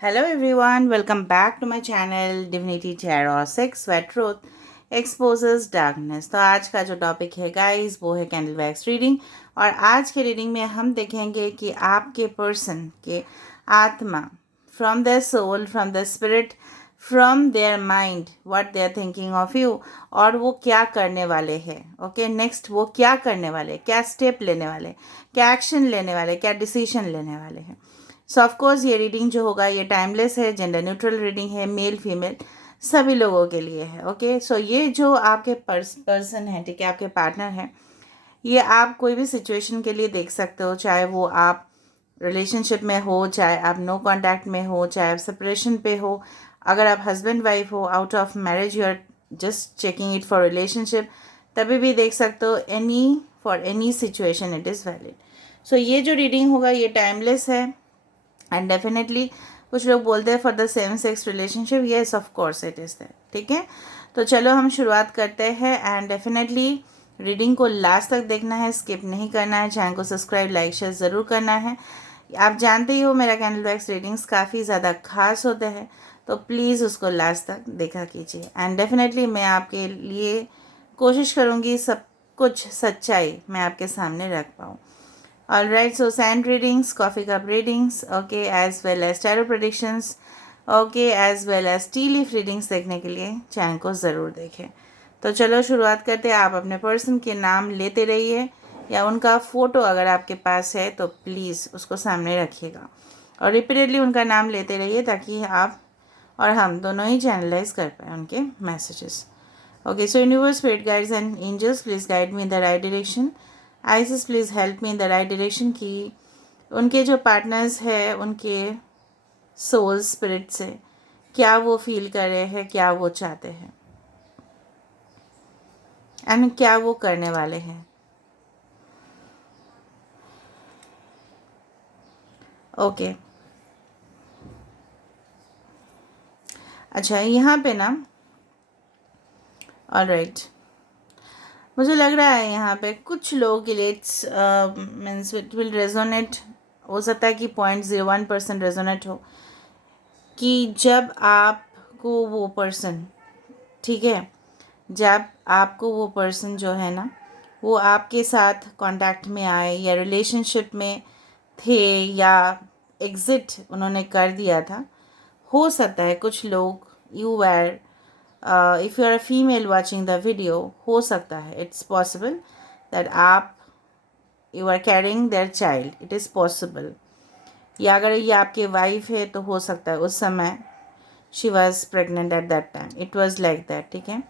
Hello everyone, welcome back to my channel Divinity Tarot 6 where truth exposes darkness। तो आज का जो topic है गाइस वो है कैंडल वैक्स रीडिंग। और आज के रीडिंग में हम देखेंगे कि आपके पर्सन के आत्मा from their soul, from the spirit, from their mind what they are thinking of you, और वो क्या करने वाले हैं। ओके, नेक्स्ट वो क्या करने वाले, क्या स्टेप लेने वाले, क्या एक्शन लेने वाले, क्या डिसीजन लेने वाले हैं। सो ऑफकोर्स ये रीडिंग जो होगा ये टाइमलेस है, जेंडर न्यूट्रल रीडिंग है, मेल फीमेल सभी लोगों के लिए है। ओके, सो ये जो आपके पर्सन है, ठीक है, आपके पार्टनर है, ये आप कोई भी सिचुएशन के लिए देख सकते हो, चाहे वो आप रिलेशनशिप में हो, चाहे आप नो कांटेक्ट में हो, चाहे आप सेपरेशन पे हो, अगर आप हस्बैंड वाइफ हो, out of marriage, you are just checking it for relationship, तभी भी देख सकते हो। Any for any situation it is valid. So ये जो रीडिंग होगा ये टाइमलेस है एंड डेफिनेटली कुछ लोग बोलते हैं for the same sex relationship, yes of course it is that. ठीक है, तो चलो हम शुरुआत करते हैं एंड डेफिनेटली रीडिंग को लास्ट तक देखना है, स्किप नहीं करना है, चैनल को सब्सक्राइब लाइक शेयर ज़रूर करना है। आप जानते ही हो मेरा कैंडल वैक्स रीडिंग्स काफ़ी ज़्यादा खास होते हैं, तो प्लीज़ उसको लास्ट तक देखा कीजिए एंड डेफिनेटली मैं आपके लिए कोशिश करूँगी सब कुछ सच्चाई मैं आपके सामने रख पाऊँ। Alright, so sand readings, coffee cup readings, okay, as well as tarot predictions, okay, as well as tea leaf readings देखने के लिए चैनल को ज़रूर देखें। तो चलो शुरुआत करते हैं। आप अपने पर्सन के नाम लेते रहिए या उनका फ़ोटो अगर आपके पास है तो प्लीज़ उसको सामने रखिएगा और रिपीटेडली उनका नाम लेते रहिए ताकि आप और हम दोनों ही चैनलाइज कर पाएँ उनके messages. Okay, so universe, spirit guides and angels, please guide me in the right direction. Isis, please help me in the right direction कि उनके जो पार्टनर्स हैं उनके सोल स्पिरिट से क्या वो फील कर रहे हैं, क्या वो चाहते हैं एंड क्या वो करने वाले हैं। ओके, अच्छा यहाँ पे ना, ऑलराइट, मुझे लग रहा है यहाँ पे कुछ लोगों के लिए it's means it will resonate, हो सकता है कि 0.01% रेजोनेट हो कि जब आपको वो पर्सन, ठीक है, जब आपको वो पर्सन जो है ना वो आपके साथ कांटेक्ट में आए या रिलेशनशिप में थे या एग्ज़िट उन्होंने कर दिया था। हो सकता है कुछ लोग, you where, if you are a female watching the video, हो सकता है इट्स पॉसिबल दैट आप you are carrying their child, it is possible. या अगर ये आपके वाइफ है तो हो सकता है उस समय she was pregnant at that time, it was like that. ठीक है,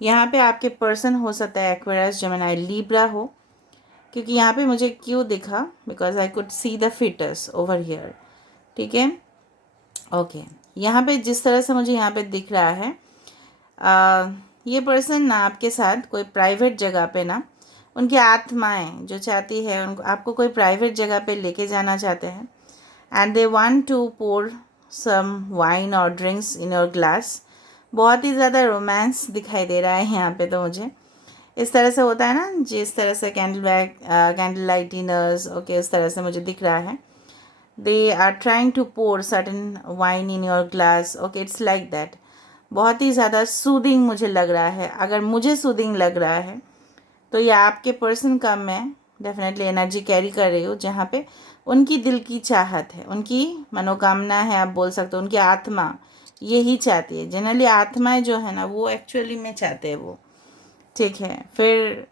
यहाँ पे आपके पर्सन हो सकता है एक्वेरियस, जेमिनी, लीब्रा हो, क्योंकि यहाँ पे मुझे क्यों दिखा, because I could see the fits over here. ठीक है, ओके, यहाँ पे जिस तरह से मुझे यहाँ पे दिख रहा है, ये पर्सन ना आपके साथ कोई प्राइवेट जगह पे ना, उनकी आत्माएं जो चाहती है उनको आपको कोई प्राइवेट जगह पे लेके जाना चाहते हैं and they want to pour some wine और ड्रिंक्स इन योर ग्लास। बहुत ही ज़्यादा रोमांस दिखाई दे रहा है यहाँ पे, तो मुझे इस तरह से होता है ना, जिस तरह से कैंडल लाइट डिनर्स, ओके, इस तरह से मुझे दिख रहा है। They are trying to pour certain wine in your glass, okay, it's like that. बहुत ही ज़्यादा सूदिंग मुझे लग रहा है। अगर मुझे सूदिंग लग रहा है तो ये आपके पर्सन का मैं डेफिनेटली एनर्जी कैरी कर रही हूँ, जहाँ पे उनकी दिल की चाहत है, उनकी मनोकामना है, आप बोल सकते हो, उनकी आत्मा यही चाहती है। जनरली आत्माएं जो है ना वो एक्चुअली में चाहते हैं वो। ठीक है, फिर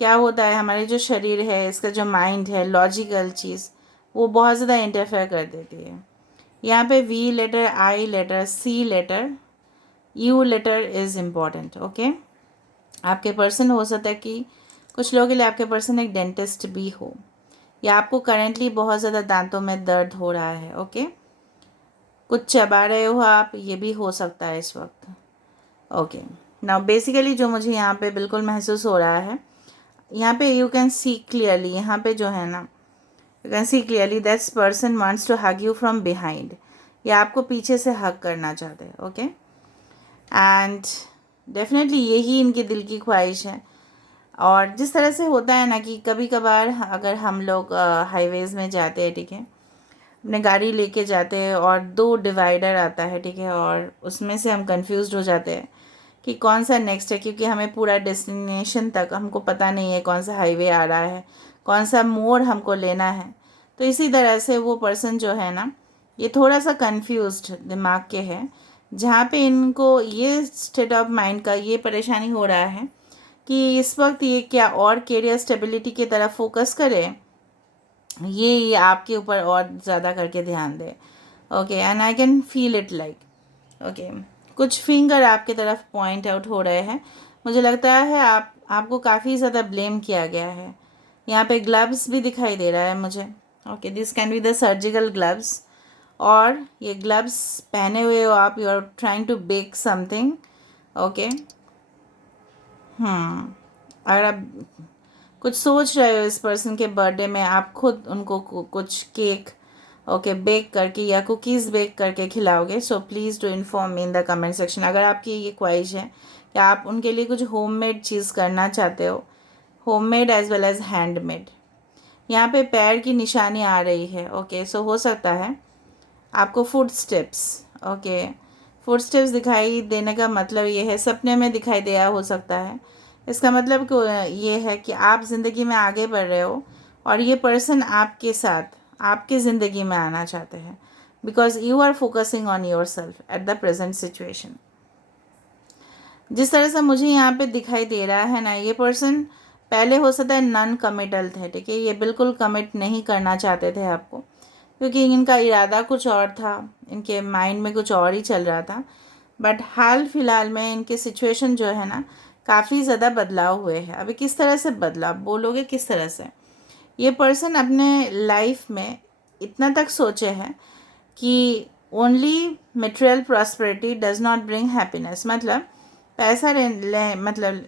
क्या होता है, हमारे जो शरीर है, इसका जो माइंड है, लॉजिकल चीज़, वो बहुत ज़्यादा इंटरफेयर कर देती है। यहाँ पे V letter, I letter, C letter, U letter is important. Okay, आपके पर्सन हो सकता है कि कुछ लोगों के लिए आपके पर्सन एक डेंटिस्ट भी हो, या आपको करेंटली बहुत ज़्यादा दांतों में दर्द हो रहा है। ओके, कुछ चबा रहे हो आप, ये भी हो सकता है इस वक्त। ओके, नाउ बेसिकली जो मुझे यहाँ पे बिल्कुल महसूस हो रहा है, यहाँ पे यू कैन सी क्लियरली, यहाँ पे जो है ना, you can see clearly that's person wants to hug you from behind, या आपको पीछे से हग करना चाहते हैं। ओके, एंड डेफिनेटली यही इनके दिल की ख्वाहिश है। और जिस तरह से होता है ना कि कभी कभार अगर हम लोग हाईवेज़ में जाते हैं, ठीक है, अपने गाड़ी लेके जाते हैं और 2 डिवाइडर आता है, ठीक है, और उसमें से हम कंफ्यूज्ड हो जाते हैं कि कौन सा नेक्स्ट है, क्योंकि हमें पूरा डेस्टिनेशन तक हमको पता नहीं है कौन सा हाईवे आ रहा है, कौन सा मोड़ हमको लेना है। तो इसी तरह से वो पर्सन जो है ना, ये थोड़ा सा कंफ्यूज्ड दिमाग के है, जहाँ पे इनको ये स्टेट ऑफ माइंड का ये परेशानी हो रहा है कि इस वक्त ये क्या और कैरियर स्टेबिलिटी की तरफ फोकस करे, ये आपके ऊपर और ज़्यादा करके ध्यान दे। Okay, and I can feel it like okay, कुछ फिंगर आपके तरफ पॉइंट आउट हो रहे हैं। मुझे लगता है आपको काफ़ी ज़्यादा ब्लेम किया गया है। यहाँ पे ग्लव्स भी दिखाई दे रहा है मुझे। Okay, this can be the surgical gloves, और ये ग्लव्स पहने हुए हो आप, you are trying to bake something. Okay, अगर आप कुछ सोच रहे हो इस पर्सन के बर्थडे में, आप खुद उनको कुछ केक ओके बेक करके या कुकीज़ बेक करके खिलाओगे, so please do inform me in the comment section. अगर आपकी ये ख्वाहिश है कि आप उनके लिए कुछ होममेड चीज़ करना चाहते हो, homemade as well as handmade. यहाँ पे पैर की निशानी आ रही है। ओके, सो हो सकता है आपको foot steps, okay, foot steps दिखाई देने का मतलब ये है सपने में दिखाई दिया हो सकता है। इसका मतलब ये है कि आप ज़िंदगी में आगे बढ़ रहे हो और ये पर्सन आपके साथ आपकी ज़िंदगी में आना चाहते हैं, because you are focusing on yourself at the present situation. जिस तरह से मुझे यहाँ पे दिखाई दे रहा है ना, ये पर्सन पहले हो सकता है नॉन कमिटल थे, ठीक है, ये बिल्कुल कमिट नहीं करना चाहते थे आपको, क्योंकि इनका इरादा कुछ और था, इनके माइंड में कुछ और ही चल रहा था। बट हाल फिलहाल में इनके सिचुएशन जो है ना, काफ़ी ज़्यादा बदलाव हुए हैं। अभी किस तरह से बदलाव बोलोगे, किस तरह से? ये पर्सन अपने लाइफ में इतना तक सोचे हैं कि only material prosperity does not bring happiness, मतलब पैसा मतलब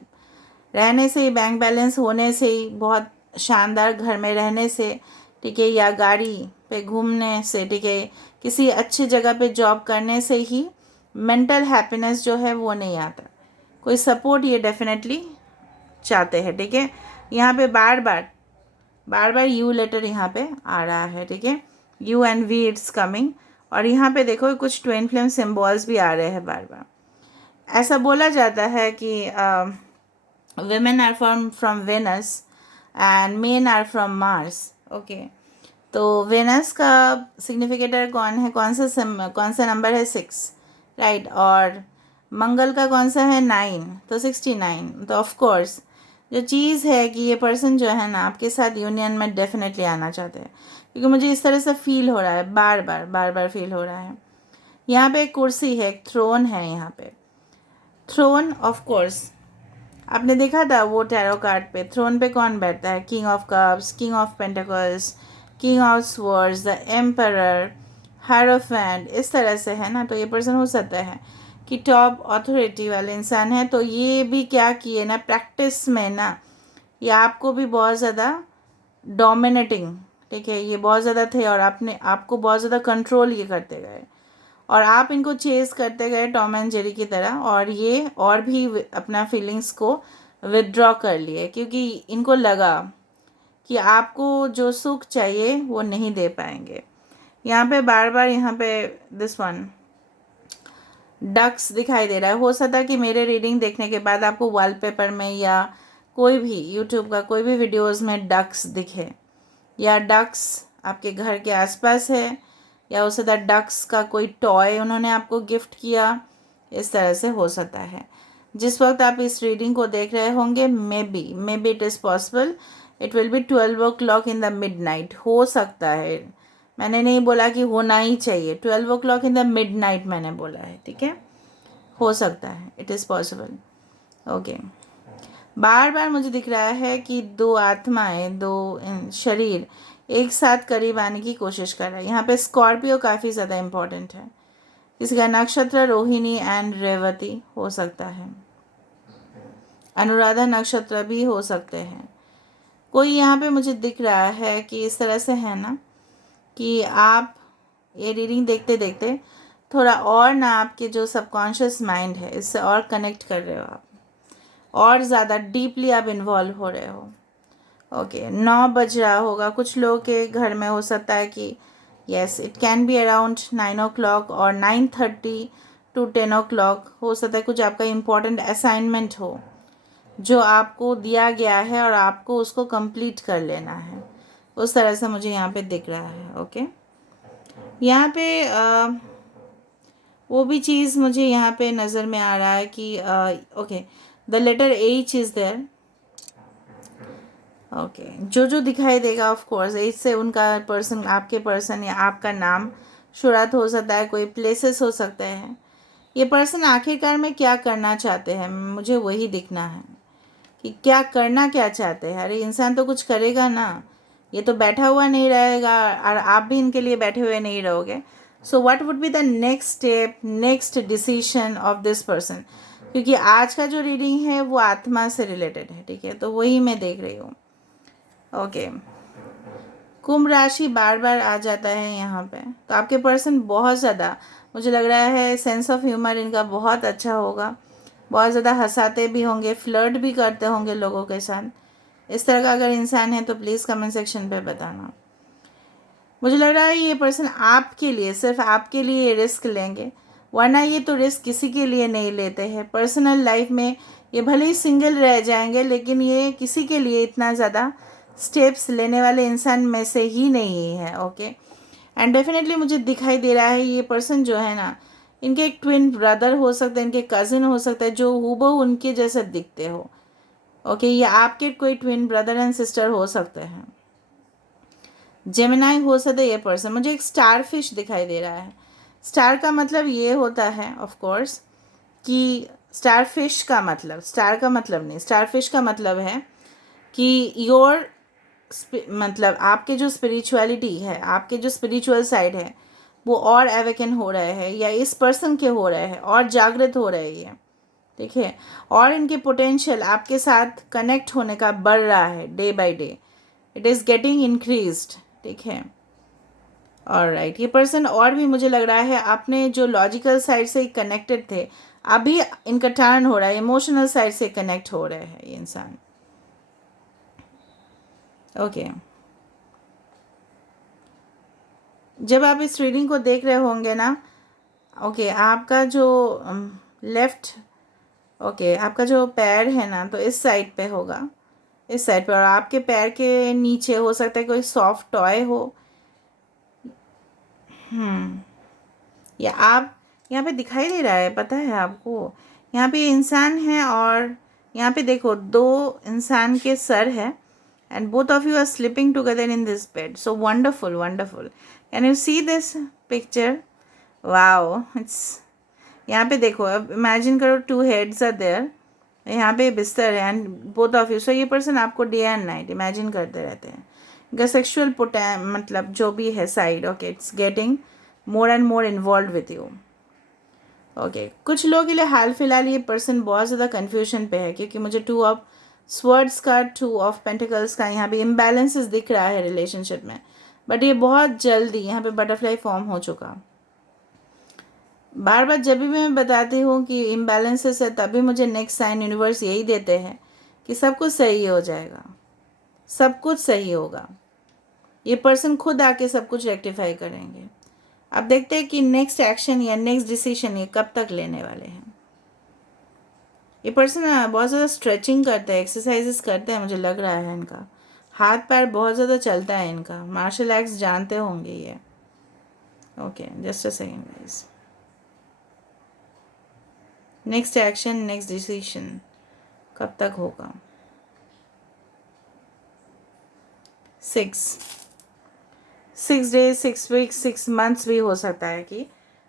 रहने से ही, बैंक बैलेंस होने से ही, बहुत शानदार घर में रहने से, ठीक है, या गाड़ी पे घूमने से, ठीक है, किसी अच्छी जगह पे जॉब करने से ही मेंटल हैप्पीनेस जो है वो नहीं आता। कोई सपोर्ट ये डेफिनेटली चाहते हैं, ठीक है। यहाँ पे बार बार यू लेटर यहाँ पे आ रहा है, ठीक है, you and we it's coming. और यहाँ पे देखो कुछ ट्विन फ्लेम सिम्बॉल्स भी आ रहे हैं बार बार। ऐसा बोला जाता है कि women are from Venus and men are from Mars। Okay, तो वेनस का सिग्निफिकेटर कौन है, कौन सा नंबर है 6, राइट, और मंगल का कौन सा है 9, तो 69। तो ऑफ कोर्स जो चीज़ है कि ये पर्सन जो है ना आपके साथ यूनियन में डेफिनेटली आना चाहते हैं, क्योंकि मुझे इस तरह से फील हो रहा है, बार बार फील हो रहा है। यहाँ पे एक कुर्सी है, एक थ्रोन है, यहाँ पे थ्रोन, ऑफ कोर्स आपने देखा था वो टैरो कार्ड पे थ्रोन पे कौन बैठता है, king of cups, king of pentacles, king of swords, the emperor, hierophant, इस तरह से है ना। तो ये पर्सन हो सकता है कि टॉप अथॉरिटी वाले इंसान है। तो ये भी क्या किए ना प्रैक्टिस में ना, ये आपको भी बहुत ज़्यादा डोमिनेटिंग, ठीक है, ये बहुत ज़्यादा थे और आपने आपको बहुत ज़्यादा कंट्रोल ये करते गए और आप इनको चेज़ करते गए टॉम एंड जेरी की तरह, और ये और भी अपना फीलिंग्स को विदड्रॉ कर लिए, क्योंकि इनको लगा कि आपको जो सुख चाहिए वो नहीं दे पाएंगे। यहाँ पे बार बार यहाँ पे दिस वन डक्स दिखाई दे रहा है। हो सकता है कि मेरे रीडिंग देखने के बाद आपको वॉलपेपर में या कोई भी यूट्यूब का कोई भी वीडियोज़ में डक्स दिखे, या डक्स आपके घर के आसपास है, या हो सकता है डक्स का कोई टॉय उन्होंने आपको गिफ्ट किया, इस तरह से हो सकता है। जिस वक्त आप इस रीडिंग को देख रहे होंगे, may be it is possible it will be 12 o'clock in the midnight, हो सकता है। मैंने नहीं बोला कि होना ही चाहिए, 12 o'clock इन द मिडनाइट मैंने बोला है, ठीक है, हो सकता है, इट इज़ पॉसिबल। ओके, बार बार मुझे दिख रहा है कि 2 आत्माएं, 2 शरीर एक साथ करीब आने की कोशिश कर रहा है। यहाँ पे स्कॉर्पियो काफ़ी ज़्यादा इम्पॉर्टेंट है। किसी का नक्षत्र रोहिणी एंड रेवती हो सकता है, अनुराधा नक्षत्र भी हो सकते हैं। कोई यहाँ पे मुझे दिख रहा है कि इस तरह से है ना कि आप ये रीडिंग देखते देखते थोड़ा और ना आपके जो सबकॉन्शियस माइंड है इससे और कनेक्ट कर रहे हो आप, और ज़्यादा डीपली आप इन्वॉल्व हो रहे हो। ओके, 9 बज रहा होगा, कुछ लोगों के घर में हो सकता है कि yes, it can be around 9 o'clock और 9:30 to 10 o'clock हो सकता है। कुछ आपका इम्पोर्टेंट असाइनमेंट हो जो आपको दिया गया है और आपको उसको कंप्लीट कर लेना है, उस तरह से मुझे यहाँ पे दिख रहा है। ओके, यहाँ पे वो भी चीज़ मुझे यहाँ पे नज़र में आ रहा है कि okay, the letter H is there. Okay, जो दिखाई देगा ऑफ कोर्स एच से उनका पर्सन, आपके पर्सन या आपका नाम शुरुआत हो सकता है, कोई प्लेसेस हो सकते हैं। ये पर्सन आखिरकार में क्या करना चाहते हैं, मुझे वही दिखना है कि क्या करना क्या चाहते हैं। अरे इंसान तो कुछ करेगा ना, ये तो बैठा हुआ नहीं रहेगा और आप भी इनके लिए बैठे हुए नहीं रहोगे। So what would be the next step, next decision of this person, क्योंकि आज का जो रीडिंग है वो आत्मा से रिलेटेड है, ठीक है, तो वही मैं देख रही हूँ। ओके, कुंभ राशि बार बार आ जाता है यहाँ पे, तो आपके पर्सन बहुत ज़्यादा, मुझे लग रहा है सेंस ऑफ ह्यूमर इनका बहुत अच्छा होगा, बहुत ज़्यादा हंसाते भी होंगे, फ्लर्ट भी करते होंगे लोगों के साथ। इस तरह का अगर इंसान है तो प्लीज़ कमेंट सेक्शन पे बताना। मुझे लग रहा है ये पर्सन आपके लिए, सिर्फ आपके लिए रिस्क लेंगे, वरना ये तो रिस्क किसी के लिए नहीं लेते हैं। पर्सनल लाइफ में ये भले ही सिंगल रह जाएंगे, लेकिन ये किसी के लिए इतना ज़्यादा स्टेप्स लेने वाले इंसान में से ही नहीं है। ओके, एंड डेफिनेटली मुझे दिखाई दे रहा है ये पर्सन जो है ना, इनके एक ट्विन ब्रदर हो सकते हैं, इनके कज़िन हो सकता है जो हूबहू उनके जैसे दिखते हो। ओके, ये आपके कोई ट्विन ब्रदर एंड सिस्टर हो सकते हैं, जेमिनाई हो सकता है ये पर्सन। मुझे एक स्टार फिश दिखाई दे रहा है। स्टार का मतलब ये होता है ऑफ कोर्स कि स्टार फिश का मतलब, स्टार का मतलब नहीं, स्टार फिश का मतलब है कि योर मतलब आपके जो स्पिरिचुअलिटी है, आपके जो स्पिरिचुअल साइड है वो और अवेकन हो रहे हैं, या इस पर्सन के हो रहे हैं और जागृत हो रहे हैं, ठीक है, और इनके पोटेंशियल आपके साथ कनेक्ट होने का बढ़ रहा है day by day, it is getting increased, ठीक है। और राइट, ये पर्सन और भी मुझे लग रहा है अपने जो लॉजिकल साइड से कनेक्टेड थे, अभी इनका टर्न हो रहा है, इमोशनल साइड से कनेक्ट हो रहे हैं ये इंसान। ओके, जब आप इस रीडिंग को देख रहे होंगे ना, ओके, आपका जो लेफ्ट, ओके, आपका जो पैर है ना, तो इस साइड पे होगा, इस साइड पे, और आपके पैर के नीचे हो सकता है कोई सॉफ्ट टॉय हो, या आप यहाँ पे दिखाई दे रहा है, पता है आपको, यहाँ पे इंसान है और यहाँ पे देखो दो इंसान के सर है, and both of you are sleeping together in this bed. So wonderful, wonderful, can you see this picture? Wow, it's, यहाँ पे देखो, अब इमेजिन करो टू हेड्स आर देयर, यहाँ पे बिस्तर है एंड बोथ ऑफ यू, सो ये पर्सन आपको डे एंड नाइट इमेजिन करते रहते हैं। इनका सेक्शुअल मतलब जो भी है side, okay, it's getting more and more involve with you. Okay, कुछ लोगों के लिए हाल फिलहाल ये पर्सन बहुत ज़्यादा कन्फ्यूजन पे है, क्योंकि मुझे 2 ऑफ स्वर्ड्स का, 2 ऑफ पेंटिकल्स का यहाँ पे इम्बैलेंसेस दिख रहा है रिलेशनशिप में, बट ये बहुत जल्दी यहाँ पे बटरफ्लाई फॉर्म हो चुका। बार बार जब भी मैं बताती हूँ कि इम्बैलेंसेस है, तभी मुझे नेक्स्ट साइन यूनिवर्स यही देते हैं कि सब कुछ सही हो जाएगा, सब कुछ सही होगा, ये पर्सन खुद आके सब कुछ रेक्टिफाई करेंगे। अब देखते हैं कि नेक्स्ट एक्शन या नेक्स्ट डिसीजन ये कब तक लेने वाले हैं। ये पर्सन बहुत ज़्यादा स्ट्रेचिंग करते हैं, एक्सरसाइजेस करते हैं, मुझे लग रहा है इनका हाथ पैर बहुत ज़्यादा चलता है, इनका मार्शल आर्ट्स जानते होंगे ये। Okay, just a second guys, next action, next decision कब तक होगा? 6 days, 6 weeks, 6 months भी हो सकता है कि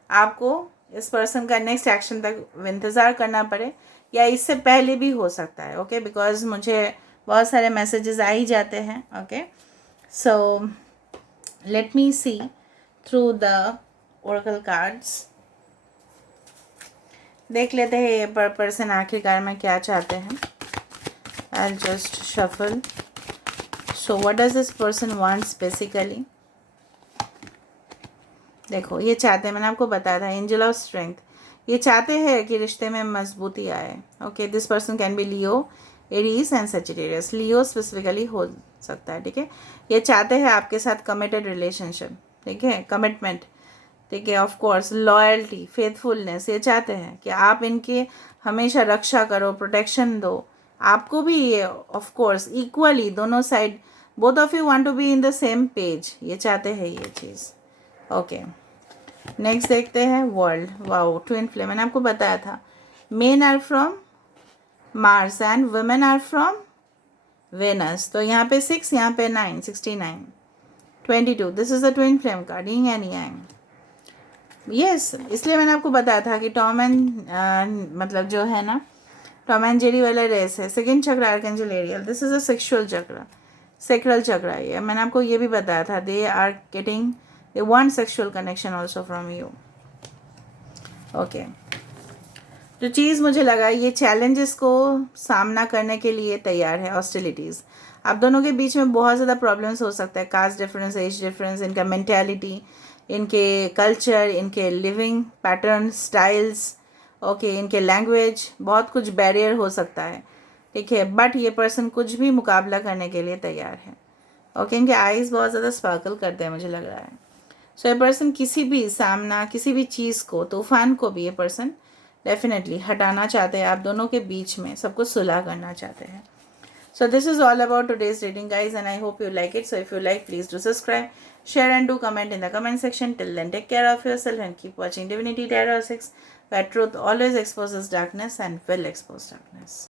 आपको इस पर्सन का नेक्स्ट एक्शन तक इंतज़ार करना पड़े, या इससे पहले भी हो सकता है। ओके, बिकॉज मुझे बहुत सारे मैसेजेस आ ही जाते हैं। Okay, so let me see through the oracle cards, देख लेते हैं ये पर्सन आखिरकार में क्या चाहते हैं। I just shuffle. So what does this person wants basically? देखो, ये चाहते हैं, मैंने आपको बताया था, एंजल ऑफ स्ट्रेंथ, ये चाहते हैं कि रिश्ते में मजबूती आए। Okay, this person can be Leo, Aries and Sagittarius, Leo specifically हो सकता है, ठीक है। ये चाहते हैं आपके साथ कमिटेड रिलेशनशिप, ठीक है, कमिटमेंट, ठीक है, ऑफ कोर्स लॉयल्टी, फेथफुलनेस, ये चाहते हैं कि आप इनके हमेशा रक्षा करो, प्रोटेक्शन दो, आपको भी ये ऑफ कोर्स इक्वली, दोनों side, both of you want to be in the same page, ये चाहते हैं ये चीज़। ओके, नेक्स्ट देखते हैं वर्ल्ड। वाओ, ट्विन फ्लेम, मैंने आपको बताया था men are from Mars and women are from Venus. तो यहाँ पे 6, यहाँ पे 9, 69, 22, this is the twin flame card, yin and yang. Yes, इसलिए मैंने आपको बताया था कि टॉम एंड मतलब जो है ना, टॉम एंड जेरी वाला रेस है। Second chakra archangel Ariel, this is a sexual chakra, sacral chakra है ये। मैंने आपको ये भी बताया था, they are getting, they want sexual connection also from you. Okay, जो चीज़ मुझे लगा, ये चैलेंजेस को सामना करने के लिए तैयार है, हॉस्टिलिटीज़। आप दोनों के बीच में बहुत ज़्यादा प्रॉब्लम्स हो सकता है, कास्ट डिफरेंस, एज डिफरेंस, इनका मेंटालिटी, इनके कल्चर, इनके लिविंग पैटर्न, स्टाइल्स, ओके, इनके लैंग्वेज, बहुत कुछ बैरियर हो सकता है, ठीक है, बट ये पर्सन कुछ भी मुकाबला करने के लिए तैयार है। ओके, इनके आईज़ बहुत ज़्यादा स्पार्कल करते हैं, मुझे लग रहा है। सो ये पर्सन किसी भी सामना, किसी भी चीज़ को, तूफान को भी ये पर्सन डेफिनेटली हटाना चाहते हैं, आप दोनों के बीच में सब कुछ सुलह करना चाहते हैं। So this is all about today's reading, guys, and I hope you like it. So if you like, please do subscribe, share and do comment in the comment section. Till then, take care of yourself and keep watching Divinity Tarot 6, where truth always exposes darkness and will expose darkness.